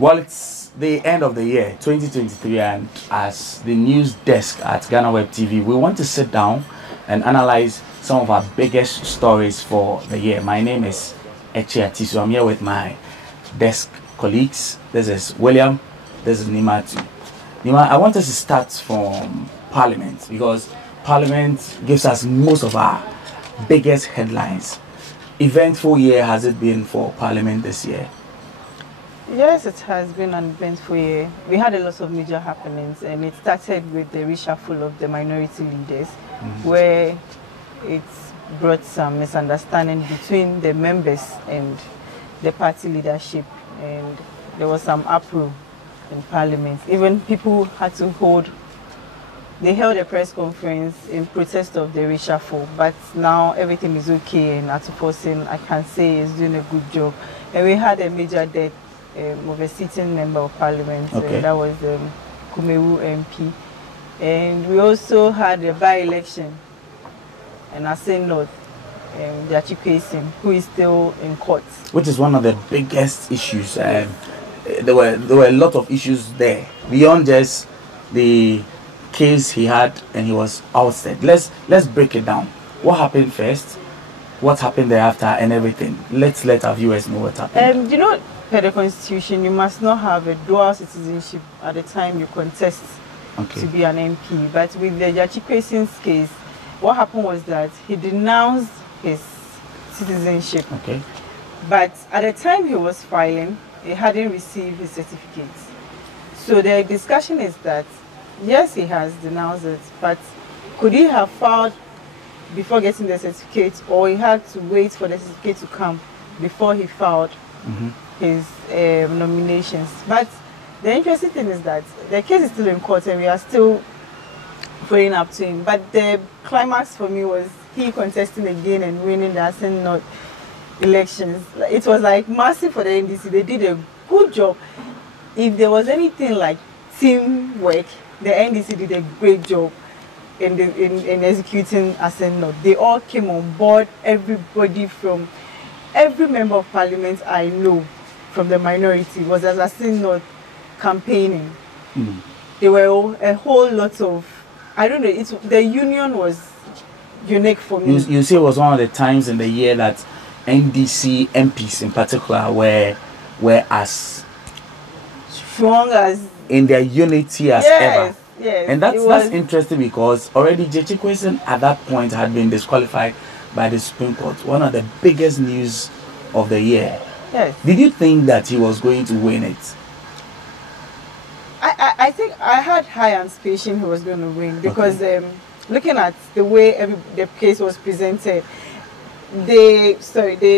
Well, it's the end of the year, 2023, and as the news desk at GhanaWeb TV, we want to sit down and analyze some of our biggest stories for the year. My name is Echi Atisu. I'm here with my desk colleagues. This is William, this is Nima too. Nima, I want us to start from Parliament, because Parliament gives us most of our biggest headlines. Eventful year has it been for Parliament this year? Yes, it has been an eventful year. We had a lot of major happenings, and it started with the reshuffle of the minority leaders, where it brought some misunderstanding between the members and the party leadership, and there was some uproar in Parliament. Even people had to they held a press conference in protest of the reshuffle, but now everything is okay, and Atufosin, I can say, is doing a good job. And we had a major death of a sitting member of Parliament, that was Nkommo Wo MP. And we also had a by-election, and I say North, Diaspora, who is still in court. Which is one of the biggest issues. There were a lot of issues there, beyond just the case he had and he was ousted. Let's break it down. What happened first? What happened thereafter, and everything? Let's let our viewers know what happened. You know, per the Constitution, you must not have a dual citizenship at the time you contest to be an MP. But with the Diaspora's case, what happened was that he denounced his citizenship. But at the time he was filing, he hadn't received his certificates. So the discussion is that, yes, he has denounced it, but could he have filed before getting the certificate, or he had to wait for the certificate to come before he filed his nominations? But the interesting thing is that the case is still in court, and we are still following up to him. But the climax for me was he contesting again and winning the Assembly North elections. It was like massive for the NDC. They did a good job. If there was anything like teamwork, the NDC did a great job in executing Assembly North. They all came on board. Everybody, from every member of Parliament I know from the minority was as Assembly North campaigning. There were a whole lot of, I don't know, the union was unique for me. You see, it was one of the times in the year that NDC MPs in particular were as strong as in their unity as ever. Yes, and that's interesting, because already Diaspora at that point had been disqualified by the Supreme Court. One of the biggest news of the year. Yes. Did you think that he was going to win it? I think I had high anticipation he was going to win, because looking at the way the case was presented, they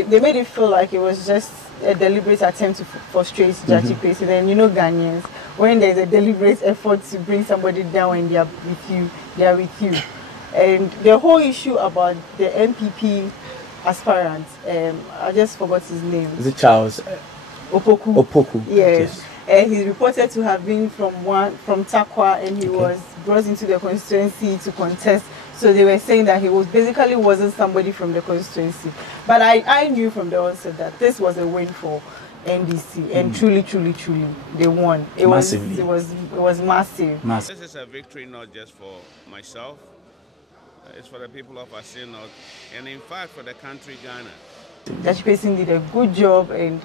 made it feel like it was just a deliberate attempt to frustrate Diaspora. And then, you know, Ghanaians, when there's a deliberate effort to bring somebody down and they are with you. And the whole issue about the MPP aspirant, I just forgot his name. Is it Charles? Opoku. Yes. He's reported to have been from Takwa, and he was brought into the constituency to contest. So they were saying that he basically wasn't somebody from the constituency. But I knew from the onset that this was a win for NDC, and truly, they won. It was massive. This is a victory not just for myself, it's for the people of Assembly North, and in fact for the country Ghana. That person did a good job, and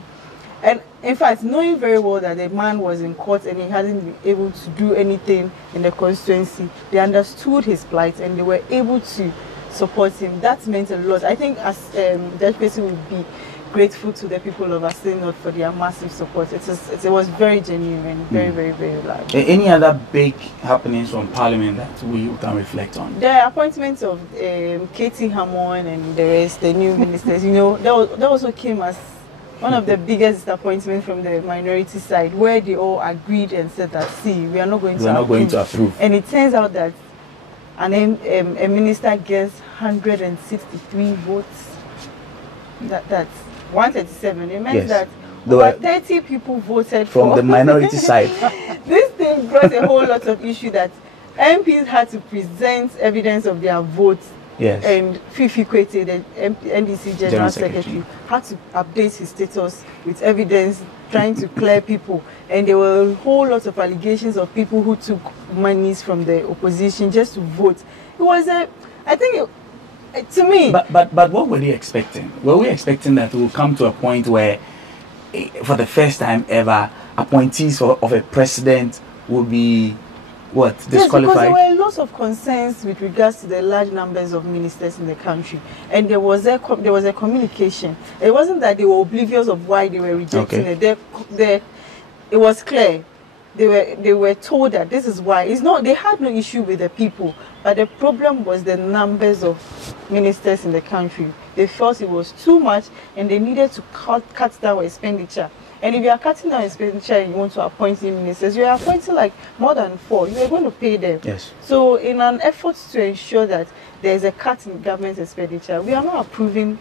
in fact, knowing very well that the man was in court and he hadn't been able to do anything in the constituency, they understood his plight and they were able to support him. That meant a lot. I think as that person would be grateful to the people of Assembly North for their massive support. It was very genuine and very large. Any other big happenings from Parliament that we can reflect on? The appointment of Katie Hammond and the rest, the new ministers, you know, that also came as one of the biggest disappointments from the minority side, where they all agreed and said that, see, we are not going to approve. And it turns out that a minister gets 163 votes. That's 137. It meant that over 30 people voted from the minority side. This thing brought a whole lot of issue that MPs had to present evidence of their votes Yes. And Fifi Kwete, the NDC General Secretary, had to update his status with evidence, trying to clear people. And there were a whole lot of allegations of people who took monies from the opposition just to vote. It was I think, to me... But what were they expecting? Were we expecting that we will come to a point where, for the first time ever, appointees of a president will be, what, disqualified? Yes, because there were lots of concerns with regards to the large numbers of ministers in the country. And there was a communication. It wasn't that they were oblivious of why they were rejecting it. It was clear. They were told that this is why. It's not, they had no issue with the people, but the problem was the numbers of ministers in the country. They felt it was too much and they needed to cut down expenditure. And if you are cutting down expenditure and you want to appoint ministers, you are appointing like more than 4. You are going to pay them. Yes. So in an effort to ensure that there is a cut in government expenditure, we are not approving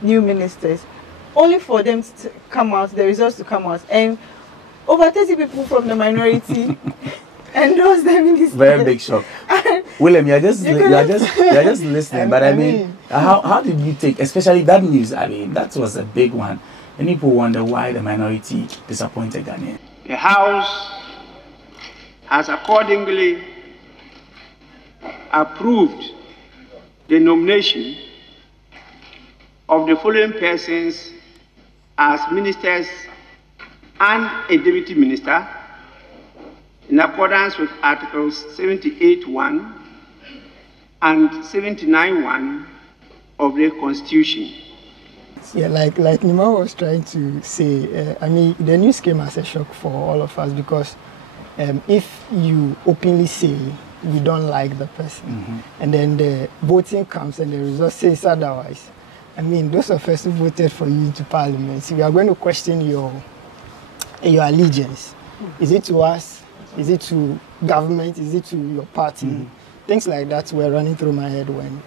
new ministers, only for them to come out, the results to come out. And over 30 people from the minority endorse the minister. Very big shock. William, you're just listening. But I mean, how did you take, especially that news? I mean, that was a big one. And people wonder why the minority disappointed Ghanaians. The House has accordingly approved the nomination of the following persons as ministers and a deputy minister in accordance with Articles 78(1) and 79(1) of the Constitution. Yeah, like Nima was trying to say, I mean, the news came as a shock for all of us because if you openly say you don't like the person, and then the voting comes and the result says otherwise, I mean, those of us who voted for you into parliament, so we are going to question your allegiance. Is it to us? Is it to government? Is it to your party? Things like that were running through my head when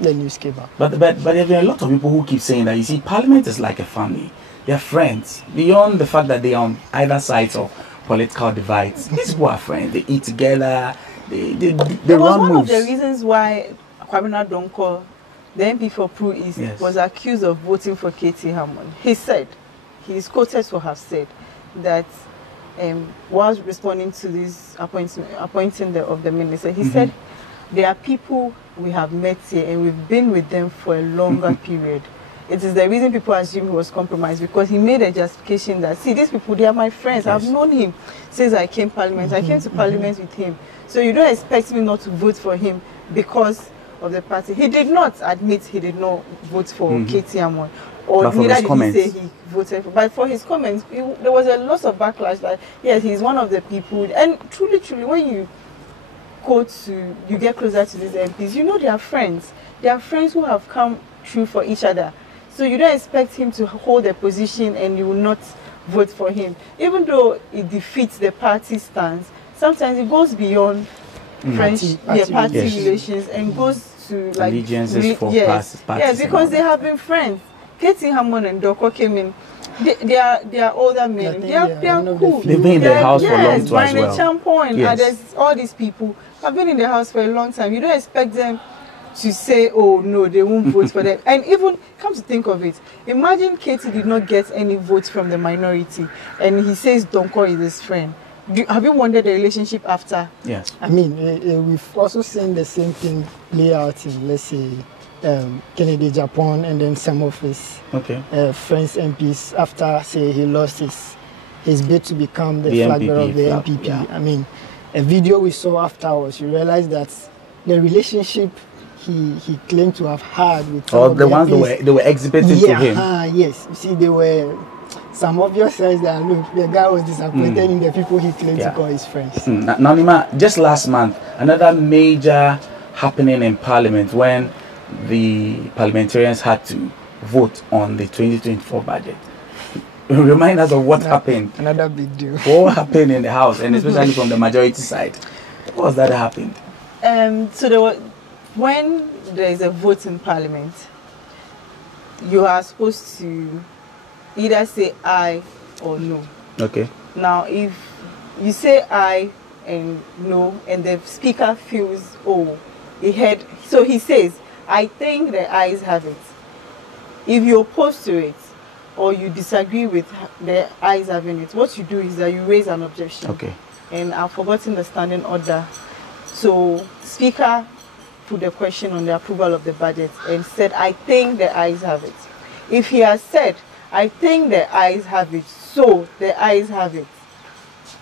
the news came out. But there have been a lot of people who keep saying that, you see, Parliament is like a family. They're friends. Beyond the fact that they are on either sides of political divides, these people are friends. They eat together. They run moves. One of the reasons why Kwabena Donko, the MP for Pro East, was accused of voting for K.T. Hammond. He said, he is quoted to have said that while responding to this appointing of the minister, he said, there are people we have met here and we've been with them for a longer period. It is the reason people assume he was compromised, because he made a justification that, see, these people, they are my friends. I've known him since I came parliament. I came to parliament with him. So you don't expect me not to vote for him because of the party. He did not admit he did not vote for K.T. Hammond. Or neither did he say he voted for. But for his comments, there was a lot of backlash that, yes, he's one of the people. And truly, when you you get closer to these MPs, you know they are friends. They are friends who have come through for each other. So you don't expect him to hold a position and you will not vote for him. Even though it defeats the party stance, sometimes it goes beyond party relations and goes to like allegiances for parties. Yes, because they have been friends. K.T. Hammond and Doko came in. They are older men. They are cool. They've been in the house for a long time as well. Champagne, and all these people have been in the house for a long time. You don't expect them to say, oh no, they won't vote for them. And even, come to think of it, imagine K.T. did not get any votes from the minority and he says Donko is his friend. Have you wondered the relationship after? Yes. I mean, we've also seen the same thing play out in, let's say, Kennedy, Japan, and then some of his friends MPs after, say, he lost his bid to become the flag bearer of the NPP. Yeah. I mean, a video we saw afterwards, you realize that the relationship he claimed to have had with the ones MPs, they were exhibiting to him. Yes, you see, there were some obvious signs that, look, the guy was disappointed in the people he claimed to call his friends. Now, Nima, just last month, another major happening in Parliament when the parliamentarians had to vote on the 2024 budget. Remind us of what happened. Another big deal. What happened in the House, and especially from the majority side? What was that happened? So when there is a vote in Parliament, you are supposed to either say aye or no. Okay. Now, if you say aye and no, and the speaker feels, oh, he heard, so he says, I think the ayes have it. If you're opposed to it, or you disagree with the ayes having it, what you do is that you raise an objection. Okay. And I've forgotten the standing order. So Speaker put the question on the approval of the budget and said, I think the ayes have it. If he has said, I think the ayes have it, so the ayes have it,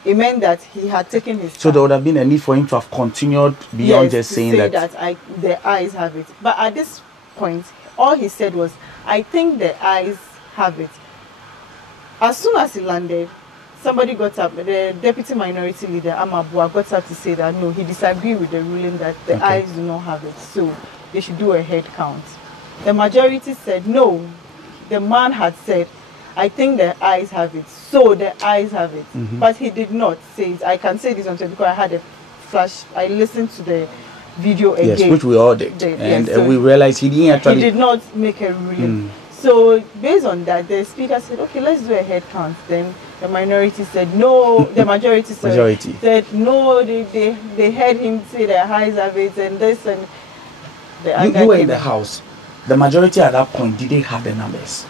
it meant that he had taken his time. So there would have been a need for him to have continued beyond just saying say that the ayes have it. But at this point, all he said was, I think the ayes have it. As soon as he landed, somebody got up, the deputy minority leader, Amabua, got up to say that no, he disagreed with the ruling that the ayes do not have it, so they should do a head count. The majority said no. The man had said, I think the ayes have it, so the ayes have it. But he did not say it. I can say this on tape because I had a flash. I listened to the video again. Yes, which we all did. And so we realized he didn't actually... He did not make a ruling. So based on that, the speaker said, okay, let's do a head count. Then the minority said no. The majority said no. They heard him say the ayes have it and this and... You were in the house. The majority at that point, did they have the numbers?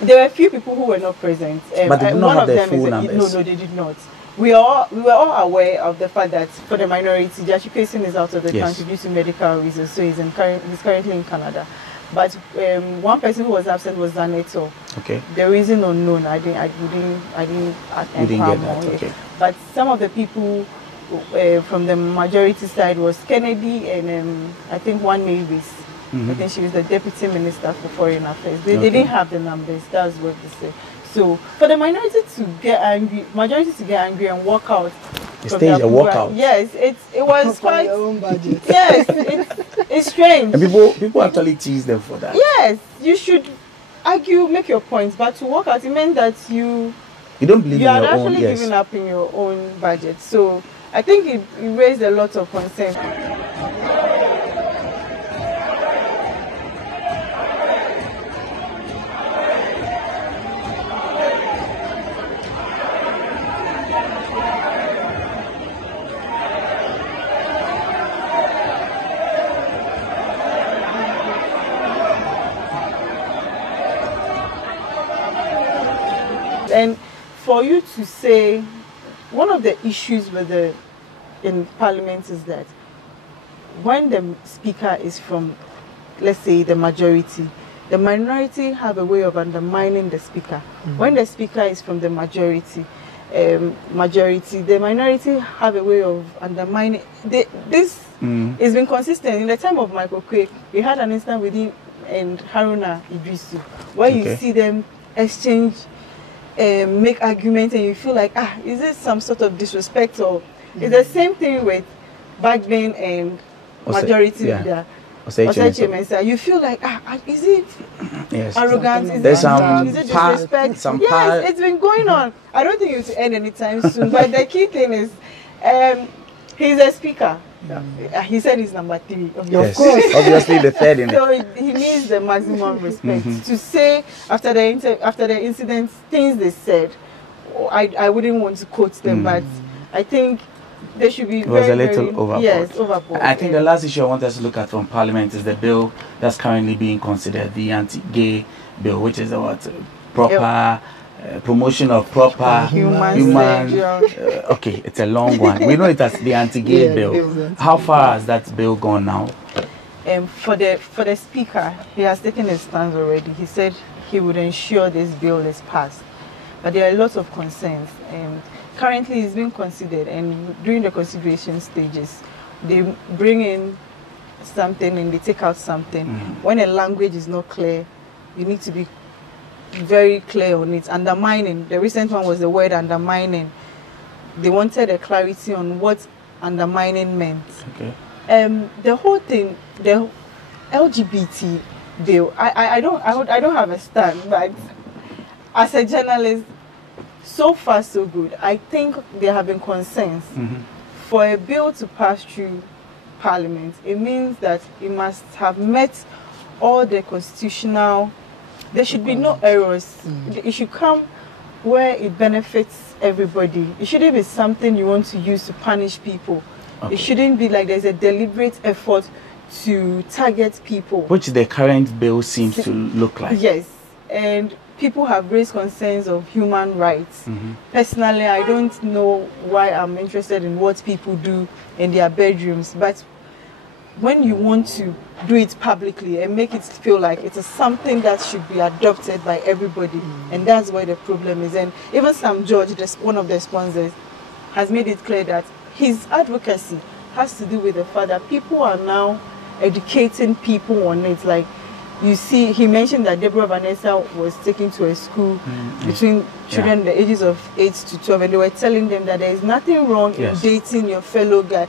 There were a few people who were not present. But they did not have the full numbers? No, they did not. We were all aware of the fact that for the minority, Jachi Payson is out of the country due to medical reasons, so he's currently in Canada. But one person who was absent was Zaneto. Okay. The reason unknown. I didn't get that. Okay. But some of the people from the majority side was Kennedy and I think one Mavis. I think she was the deputy minister for foreign affairs. They didn't have the numbers. That's what they say. So for the minority to get angry, and walk out. Stage a walkout. Yes, it was quite. Their own budget. Yes, it's strange. And people actually tease them for that. Yes, you should argue, make your points, but to walk out, it meant that you don't believe in your own. You are actually giving up in your own budget. So I think it raised a lot of concern. And for you to say, one of the issues in Parliament is that when the speaker is from, let's say, the majority, the minority have a way of undermining the speaker. When the speaker is from the majority, the minority have a way of undermining. This has been consistent. In the time of Michael Quake, we had an instance with him and Haruna Idrisu, where you see them exchange, make arguments, and you feel like, is this some sort of disrespect? Or it's the same thing with Bagbin and majority leader Osechi Mensah. You feel like, is it arrogance? Is it disrespect? Yes, it's been going on. I don't think it will end anytime soon. But the key thing is, he's a speaker. He said he's number 3. Of course, obviously the third in so he needs the maximum respect. To say after the incident things they said, I wouldn't want to quote them, but I think they should be. It was a little overboard. Yes, overboard. I think the last issue I want us to look at from Parliament is the bill that's currently being considered, the anti-gay bill, which is about proper. Promotion of proper human okay, it's a long one. We know it as the anti-gay bill. How far has that bill gone now? For the speaker, he has taken a stance already. He said he would ensure this bill is passed, but there are lots of concerns. And currently, it's being considered, and during the consideration stages, they bring in something and they take out something. When a language is not clear, you need to be very clear on it. Undermining, the recent one was the word undermining. They wanted a clarity on what undermining meant. The whole thing, the LGBT bill, I don't have a stand, but as a journalist, so far so good. I think there have been concerns. For a bill to pass through Parliament, it means that it must have met all the constitutional. There should be no errors. It should come where it benefits everybody. It shouldn't be something you want to use to punish people. It shouldn't be like there's a deliberate effort to target people. Which the current bill seems to look like. Yes, and people have raised concerns of human rights. Personally, I don't know why I'm interested in what people do in their bedrooms, but when you want to do it publicly and make it feel like it is something that should be adopted by everybody, and that's where the problem is. And even Sam George, one of the sponsors, has made it clear that his advocacy has to do with the fact that people are now educating people on it. Like, you see, he mentioned that Deborah Vanessa was taken to a school between children the ages of 8 to 12, and they were telling them that there is nothing wrong in dating your fellow guy.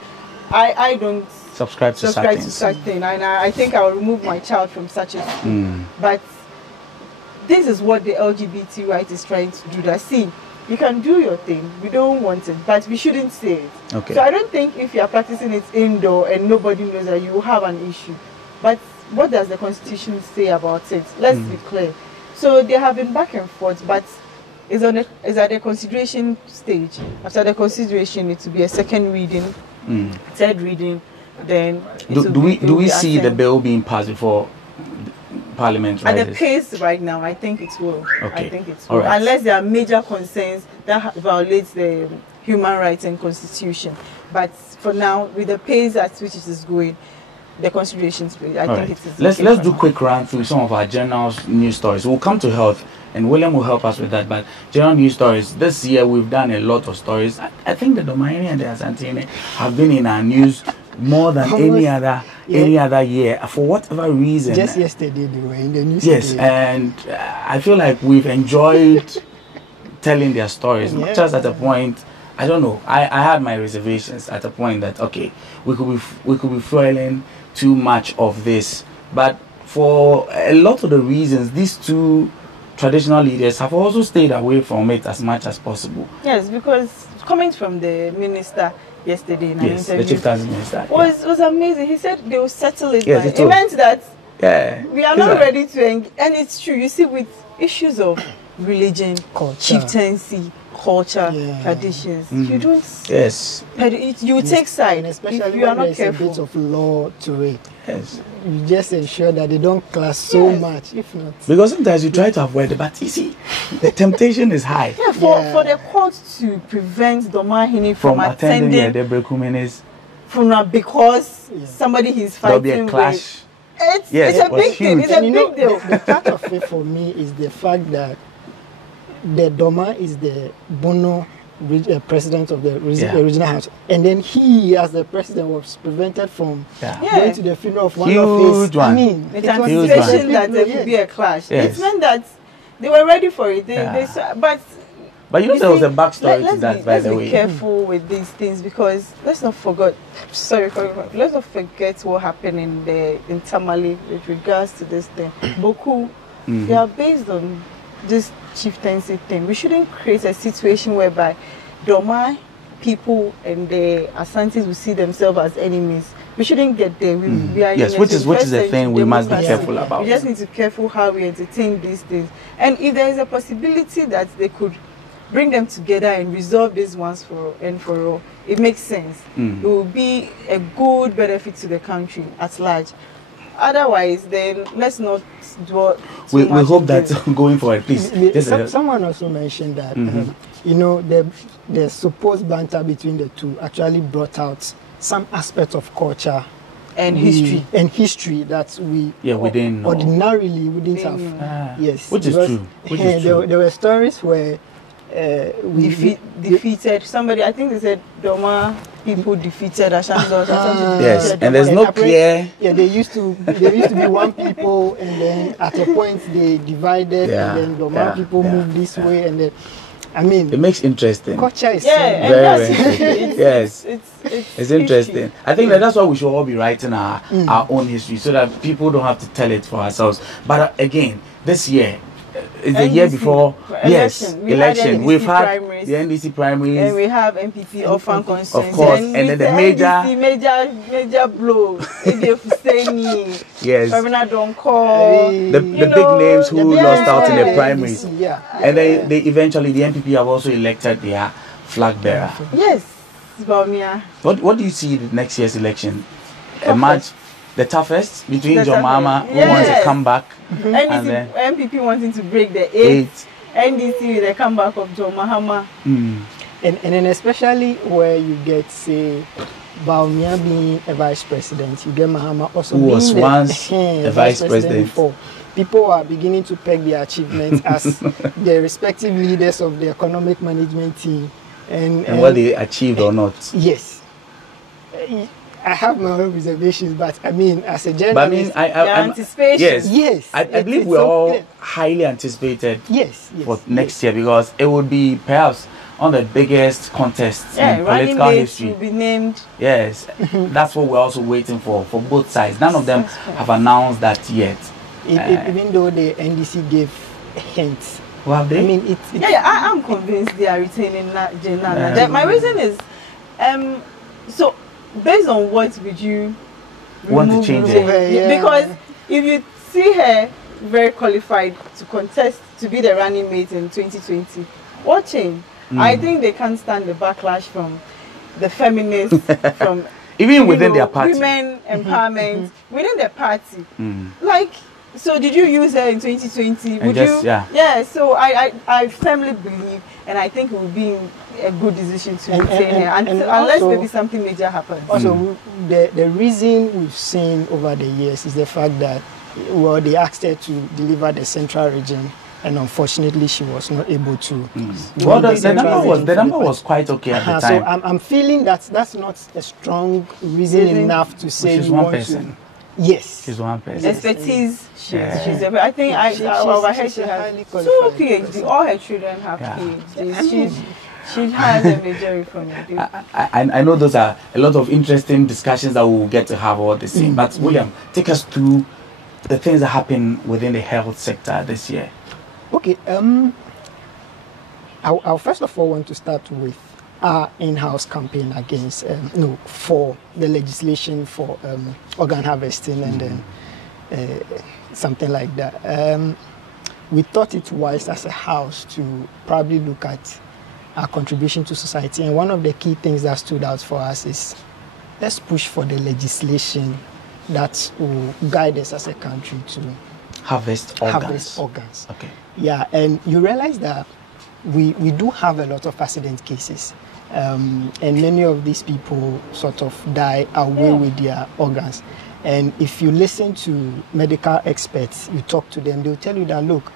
I don't subscribe to such thing, and I think I'll remove my child from such a school. But this is what the LGBT right is trying to do. That, see, you can do your thing, we don't want it, but we shouldn't say it. So I don't think if you are practicing it indoor and nobody knows that, you have an issue. But what does the Constitution say about it? Let's be clear. So they have been back and forth, but it's at the consideration stage. After the consideration, it will be a second reading, third reading. Then do we see the bill being passed before Parliament rises? At the pace right now, I think it will. Okay. I think it will. Right. Unless there are major concerns that violates the human rights and Constitution. But for now, with the pace at which it is going, the considerations, I think it is. Let's do a quick run through some of our general news stories. We'll come to health, and William will help us with that. But general news stories, this year we've done a lot of stories. I think the Domaini and the Asantine have been in our news more than any other year, for whatever reason. Just yesterday they were in the news. Yes, and I feel like we've enjoyed telling their stories. Just at a point, I don't know, I had my reservations at a point that, okay, we could be fueling too much of this. But for a lot of the reasons, these two traditional leaders have also stayed away from it as much as possible. Yes, because coming from the minister yesterday in an interview, the chief transit minister, was amazing. He said they will settle it. Yes, it meant that we are not ready to and it's true. You see, with issues of religion, chieftaincy, culture, traditions, you don't. You take side, especially if you are not careful. A bit of law to it. Yes, you just ensure that they don't clash so much. If not, because sometimes you try to avoid it, but you see, the temptation is high. For the court to prevent Domahini from attending the funeral because somebody he's fighting there'll be a clash. It's a big thing. It's a big deal. The part of it for me is the fact that the Doma is the Bono president of the regional house, and then he, as the president, was prevented from going to the funeral of one of his. I mean, with anticipation that there could be a clash. It meant that they were ready for it. But you know, there was a backstory to that, by the way. Let's be careful with these things, because let's not forget. Let's not forget what happened in Tamale with regards to this thing. Boku, they are based on this chieftaincy thing. We shouldn't create a situation whereby Doma people and the Asantis will see themselves as enemies. We shouldn't get there. We are which is the thing we must be careful about. We just need to be careful how we entertain these things. And if there is a possibility that they could bring them together and resolve these ones for all, it makes sense. It will be a good benefit to the country at large. Otherwise, then let's not dwell too we much. We hope that going forward, please. Someone also mentioned that you know, the supposed banter between the two actually brought out some aspects of culture and history that we didn't know. Ordinarily wouldn't have. Yes, which is true. There were stories where we defeated somebody. I think they said Doma people defeated Ashanti. Yes, and there's no clear. Yeah, they used to be one people, and then at a point they divided, and then Doma people moved this way, and then I mean, it makes interesting. Culture is very interesting. Yes, it's interesting. I think that's why we should all be writing our own history, so that people don't have to tell it for ourselves. But again, this year. It's the year before. Election. We've had the NDC primaries. And we have MPP orphan constituency. Of course. And then the major blow. Yes. The big names who lost out in the primaries. And then the MPP have also elected their flag bearer. Yes. What do you see in next year's election? A match the toughest between The John Mahama, toughest. who wants to Yes. come back, NDC, and then MPP wanting to break the eight. NDC with the comeback of John Mahama. And then especially where you get, say, Bawumia being a vice president, you get Mahama also who being was once the a vice president before. People are beginning to peg their achievements as the respective leaders of the economic management team. And what they achieved or not. Yes. I have my own reservations, but I mean, as a journalist, But I mean, I'm- anticipation. yes, yes, I believe it's we're so all clear. highly anticipated Yes, for next year, because it would be perhaps one of the biggest contests Yeah, in running political mates history. will be named. Yes, that's what we're also waiting for both sides. None of them have announced that yet. Even though the NDC gave hints. Who have they? I mean, it's I'm convinced they are retaining Nana. My reason is, so based on what would you Want to remove change Ruben? it? Yeah. Because if you see her very qualified to contest to be the running mate in 2020, what change? I think they can't stand the backlash from the feminists, from Even within their party. women empowerment within the party. Like, so did you use her in 2020? Would just, you? yeah. So I firmly believe, and I think it would be a good decision to retain her, unless also, maybe something major happens. Also, the reason we've seen over the years is the fact that, well, they asked her to deliver the central region, and unfortunately, she was not able to. Well, the number was quite okay at the time. So I'm feeling that that's not a strong reason enough to say She's you one want person. to. Yes. She's one person. Expertise. She's she's I think over her she a has highly 2 qualified PhD. person. All her children have PhDs. She has a major from it. I know those are a lot of interesting discussions that we'll get to have all the same. But William, take us through the things that happen within the health sector this year. Okay. I'll first of all want to start with our in-house campaign against for the legislation for organ harvesting and then something like that. We thought it wise as a house to probably look at our contribution to society, and one of the key things that stood out for us is let's push for the legislation that will guide us as a country to Harvest organs. Okay. Yeah, and you realize that we do have a lot of accident cases, and many of these people sort of die away with their organs. And if you listen to medical experts, you talk to them, they'll tell you that, look,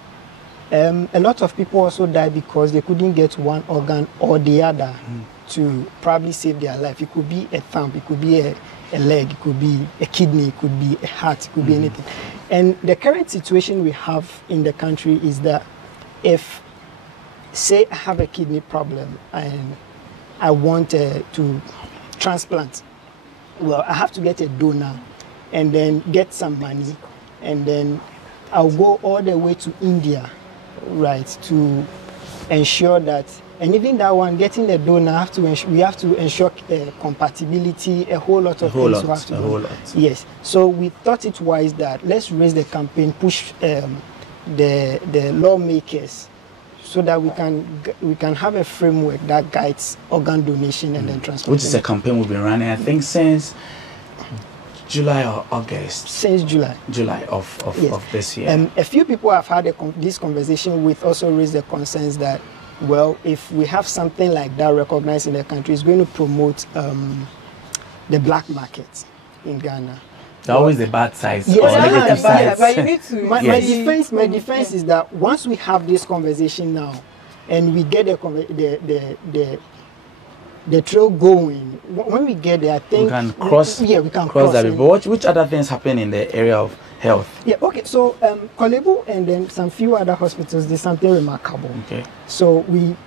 a lot of people also die because they couldn't get one organ or the other to probably save their life. It could be a thumb, it could be a leg, it could be a kidney, it could be a heart, it could be anything. And the current situation we have in the country is that if, say, I have a kidney problem and I want to transplant, well, I have to get a donor and then get some money, and then I'll go all the way to India, right, to ensure that, and even that one, getting the donor, we have to ensure compatibility, a whole lot of things we have to do. Yes, so we thought it wise that let's raise the campaign, push the lawmakers, so that we can have a framework that guides organ donation and then transplantation. Which is a campaign we've been running, I think, since July or August. Since July. July of this year. A few people I've had this conversation with also raised the concerns that, well, if we have something like that recognized in the country, it's going to promote the black market in Ghana. They're always the bad sides. Yes, or negative sides. But you need to. My defense is that once we have this conversation now, and we get the trail going, when we get there, I think we can cross. We can cross that. But which other things happen in the area of health? Yeah. Okay. So Kolebu and then some few other hospitals did something remarkable. Okay. So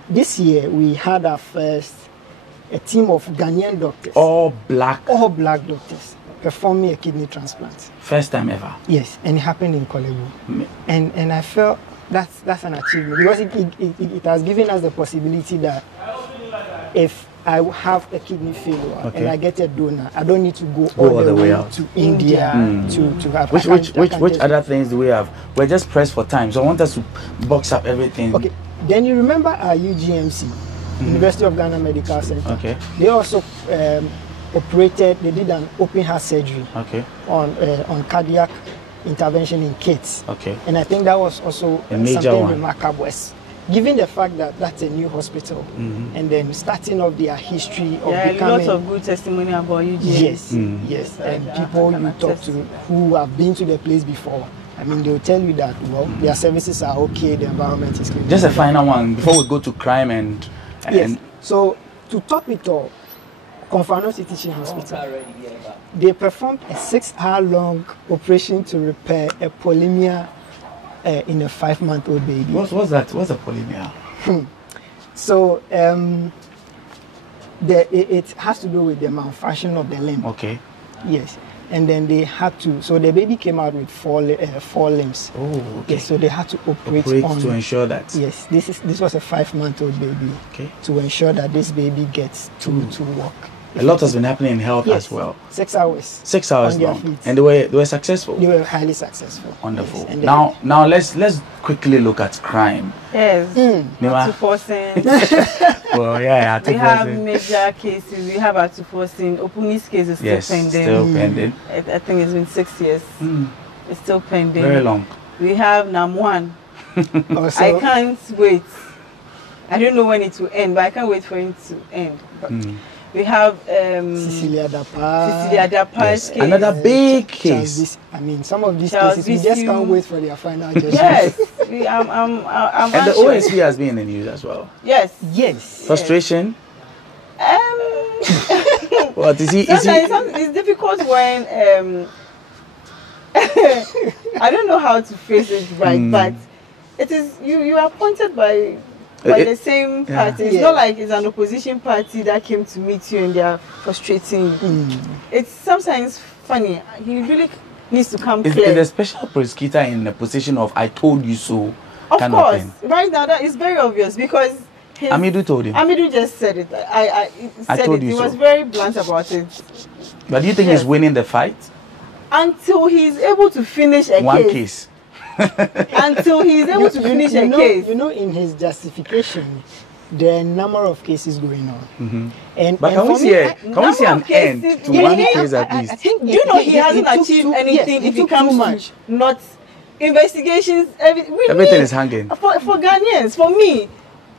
this year we had our first a team of Ghanaian doctors. All black doctors performing a kidney transplant. First time ever. Yes, and it happened in Kolebu. And I felt that's an achievement, because it has given us the possibility that if I have a kidney failure and I get a donor, I don't need to go all the way out to India to have. Which other things do we have? We're just pressed for time, so I want us to box up everything. Okay. Then you remember our UGMC, University of Ghana Medical Center. Okay. They also operated. They did an open heart surgery. Okay. On cardiac intervention in kids. Okay. And I think that was also a major something one. remarkable. Given the fact that that's a new hospital, and then starting off their history of becoming... lots of good testimony about you, James. Yes, yes. And people you talk to who have been to the place before, I mean, they'll tell you that, well, their services are okay, the environment is clean. Just a final one before we go to crime and... Yes, so to top it all, Confano Teaching Hospital, they performed a 6-hour-long operation to repair a polyemia in a 5-month-old baby. What's that? What's a polyemia? So it has to do with the malfunction of the limb. Okay. Yes, and then they had to. So the baby came out with four limbs. Oh, okay. Yes, so they had to operate on to ensure that. Yes, this was a 5-month-old baby. Okay. To ensure that this baby gets to walk. A lot has been happening in health as well. 6 hours. 6 hours long. And they were successful. They were highly successful. Wonderful. Yes. Now let's quickly look at crime. Yes. Well, yeah. We have major cases. We have Atufosin. Opunis case is still pending. Still pending. I think it's been 6 years. It's still pending. Very long. We have Namwan. I can't wait. I don't know when it will end, but I can't wait for it to end. We have Cecilia Dapa. Yes. Case. Another big case. I mean, some of these cases, we just can't wait for their final judgment. Yes. And the OSP has been in the news as well. Yes. Yes. Frustration? What is he? It's difficult when I don't know how to phrase it right, but it is you are appointed by the same party. It's not like it's an opposition party that came to meet you and they are frustrating you. It's sometimes funny. He really needs to come clear. Is the special prosecutor in a position of "I told you so"? Of course, right now that is very obvious because Amidu told him. Amidu just said it. I told you so. He was very blunt about it. But do you think he's winning the fight? Until he's able to finish one case. Until he's able to finish a case. You know, in his justification, there are a number of cases going on. But can we see an end to one case at least? Do you know he hasn't achieved anything if it comes to not investigations? Everything is hanging. For Ghanaians, for me,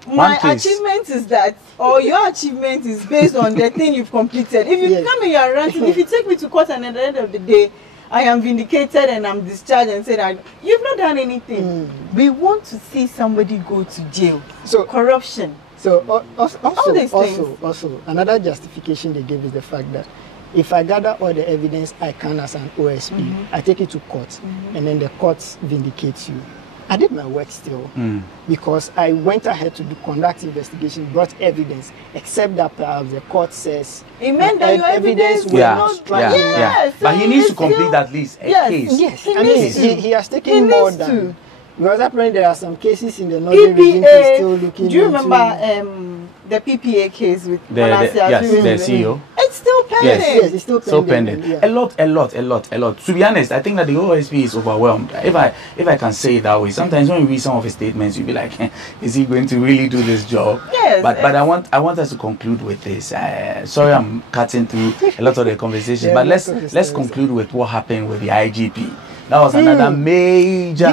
my achievement is that, or your achievement is based on the thing you've completed. If you come and you are ranting, if you take me to court and at the end of the day, I am vindicated and I'm discharged and said, you've not done anything. We want to see somebody go to jail. So corruption. So also another justification they give is the fact that if I gather all the evidence I can as an OSP, I take it to court, and then the court vindicates you. I did my work still because I went ahead to conduct investigation, brought evidence, except that perhaps the court says it meant that your evidence was not strong enough. But he needs to complete at least a case. Yes, I mean he has taken more than. Because apparently there are some cases in the northern region he's still looking. Do you remember the PPA case with the CEO? It's still pending. Yes, it's still pending. A lot. To be honest, I think that the OSP is overwhelmed. If I can say it that way, sometimes when you read some of his statements, you'll be like, is he going to really do this job? Yes. But I want us to conclude with this. Sorry, I'm cutting through a lot of the conversation, but let's conclude with what happened with the IGP. That was another major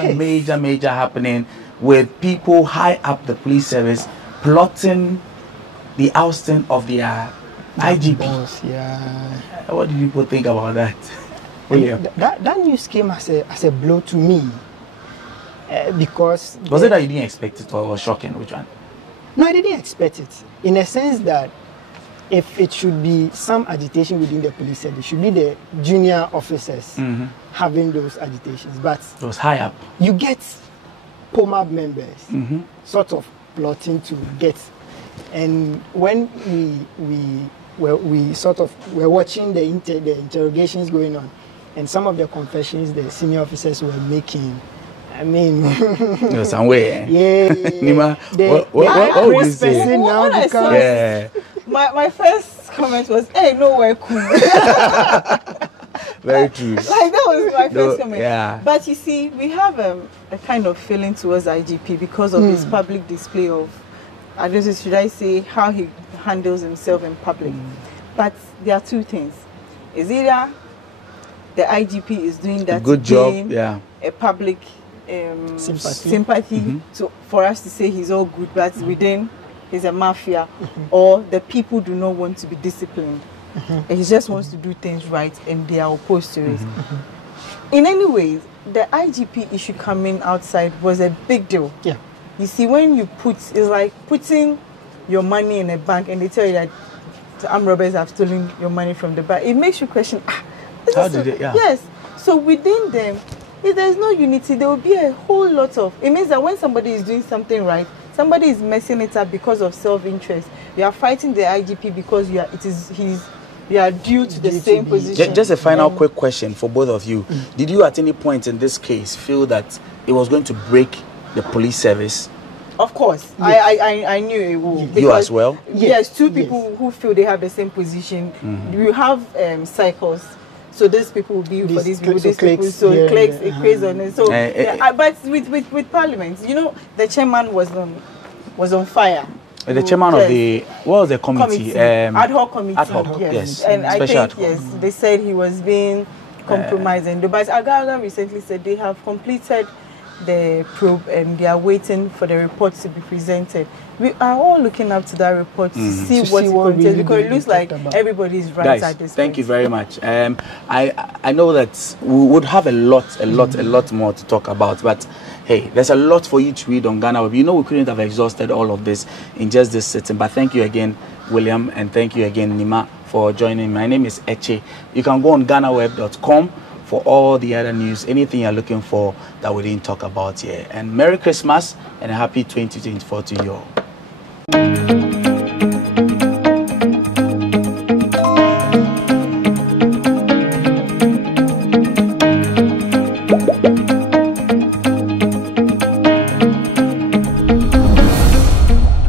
happening with people high up the police service plotting the ousting of their IGP. Boss, what do people think about that? That news came as a blow to me because was it that you didn't expect it or was shocking? Which one? No, I didn't expect it. In a sense that if it should be some agitation within the police service, it should be the junior officers having those agitations. But those high up, you get POMAB members sort of plotting to get. And when we sort of were watching the interrogations going on, and some of the confessions the senior officers were making, I mean, some way. Nima, what would you say? My first comment was, "Hey, no way, cool." Very true. Like that was my first comment. Yeah. But you see, we have a kind of feeling towards IGP because of his public display of, should I say, how he handles himself in public. But there are two things. Is either the IGP is doing that good to job, gain yeah, a public sympathy for us to say he's all good, but within he's a mafia, or the people do not want to be disciplined. And he just wants to do things right and they are opposed to it. In any way, the IGP issue coming outside was a big deal. Yeah. You see, when you it's like putting your money in a bank and they tell you that the armed robbers have stolen your money from the bank, it makes you question, how did it? Yeah. Yes. So within them, if there's no unity, there will be a whole lot of, it means that when somebody is doing something right, somebody is messing it up because of self-interest. You are fighting the IGP because you are due to the same position. Just a final quick question for both of you. Did you at any point in this case feel that it was going to break the police service? Of course. Yes. I knew it would. You as well? Yes, two people who feel they have the same position. You have cycles. So these people will be for these people, these people. So it clicks on it. So, but with Parliament, you know, the chairman was on fire. The chairman of the, what was the committee? Ad hoc committee. Ad hoc, yes. And Special I think, they said he was being compromised. But Agaga recently said they have completed the probe and they are waiting for the report to be presented. We are all looking up to that report to see what it contains, because it looks like everybody is right. Guys, at this thank point. you very much. I know that we would have a lot more to talk about, but hey, there's a lot for you to read on GhanaWeb. You know, we couldn't have exhausted all of this in just this sitting, but thank you again, William, and thank you again, Nima, for joining. My name is Eche. You can go on GhanaWeb.com for all the other news, anything you're looking for that we didn't talk about here. And Merry Christmas and a happy 2024 to you all.